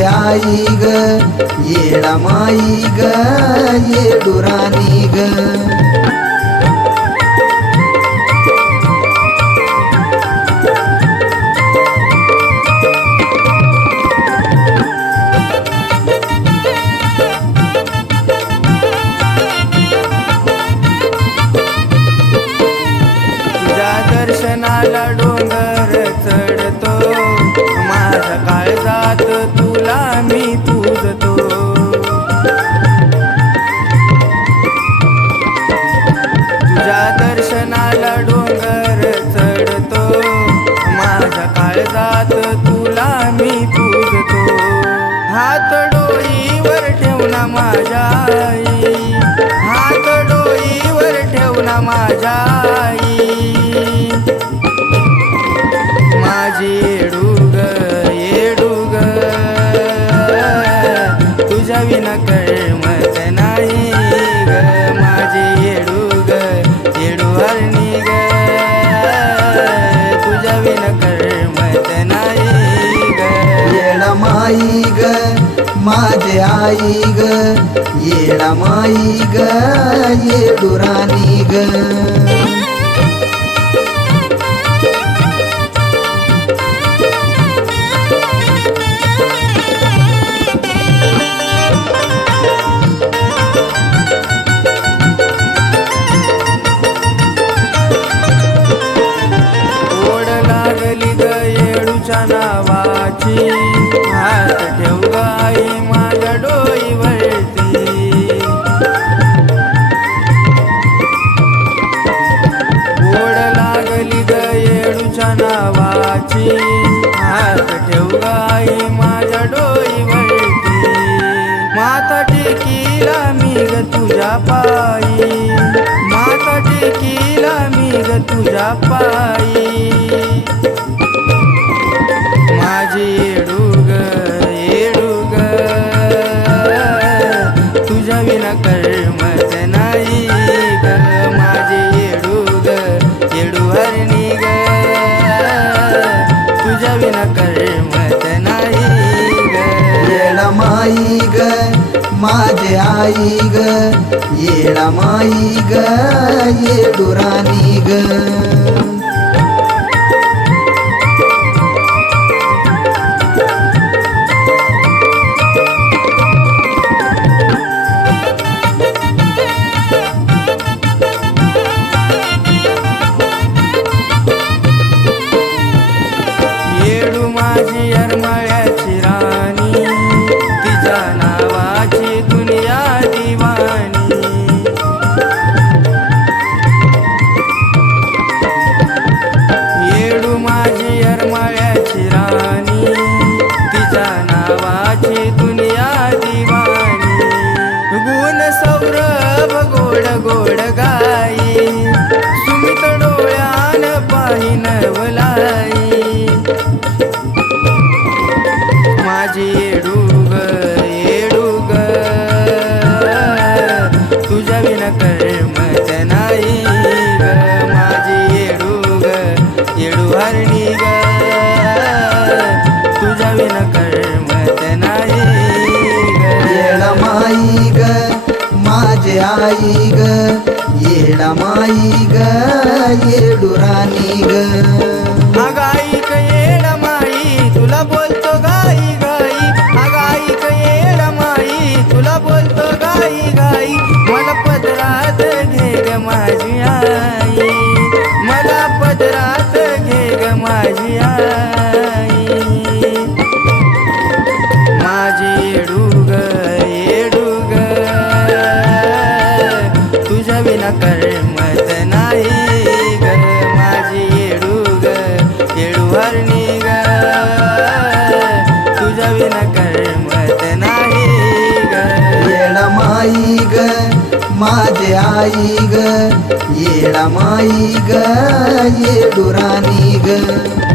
माझे आई ग येडा माई ग येडुराणी ग दर्शनाला डोंगर चढतो माझ्या काळजात तुला मी पूजतो तुझ्या दर्शनाला डोंगर चढतो माझ्या काळजात तुला मी पूजतो हात डोईवर ठेवना माझ्या आई हात डोईवर ठेवना माझ्या आई माझी येडूग येडूग तुझ्या विना करमत नाही ग माझी येडूग येडुहरणी ग तुझ्या विना करमत नाही ग येडा माई ग माझे आई ग येडा माई ग येडुराणी ग नावाची हात ठेव गाई माझ्या डोईवरती ओढ लागली ग येडूच्या नावाची हात ठेव गाई माझ्या डोईवरती माथा टेकीला मी ग तुझ्या पायी माथा टेकीला मी ग तुझ्या पायी माझी येडूग येडूग तुझ्या विना करमत नाही ग माझी येडूग येडुहरणी ग तुझ्या विना करमत नाही ग येडा माई ग माझे आई ग येडा माई ग येडुराणी ग माझी अरमाळ्याची राणी तिच्या नावाची दुनिया दिवाणी येडू माझी अरमाळ्याची राणी तिच्या नावाची दुनिया दिवाणी गुण सौरभ गोड गोड गाई सुमित डोळ्यान पाहिन वलाई माझी येडूग येडूग तुझ्या विना करमत नाही ग माझी येडूग येडुहरणी ग तुझ्या विना करमत नाही ग येडा माई ग माझे आई ग येडा माई ग येडुराणी ग अगाई ग येडा माई तुला बोलतो गाई गाई अगाई ग येडा माई तुला बोलतो गाई गाई मला पदरात घे ग माझी आई मला पदरात घे ग माझी आई माझी येडूग येडूग तुझ्या विना करमत नाही ग माझी येडूग येडुहरणी ग तुझ्या विना करमत नाही ग येडा माई ग माझे आई ग येडा माई ग येडुराणी ग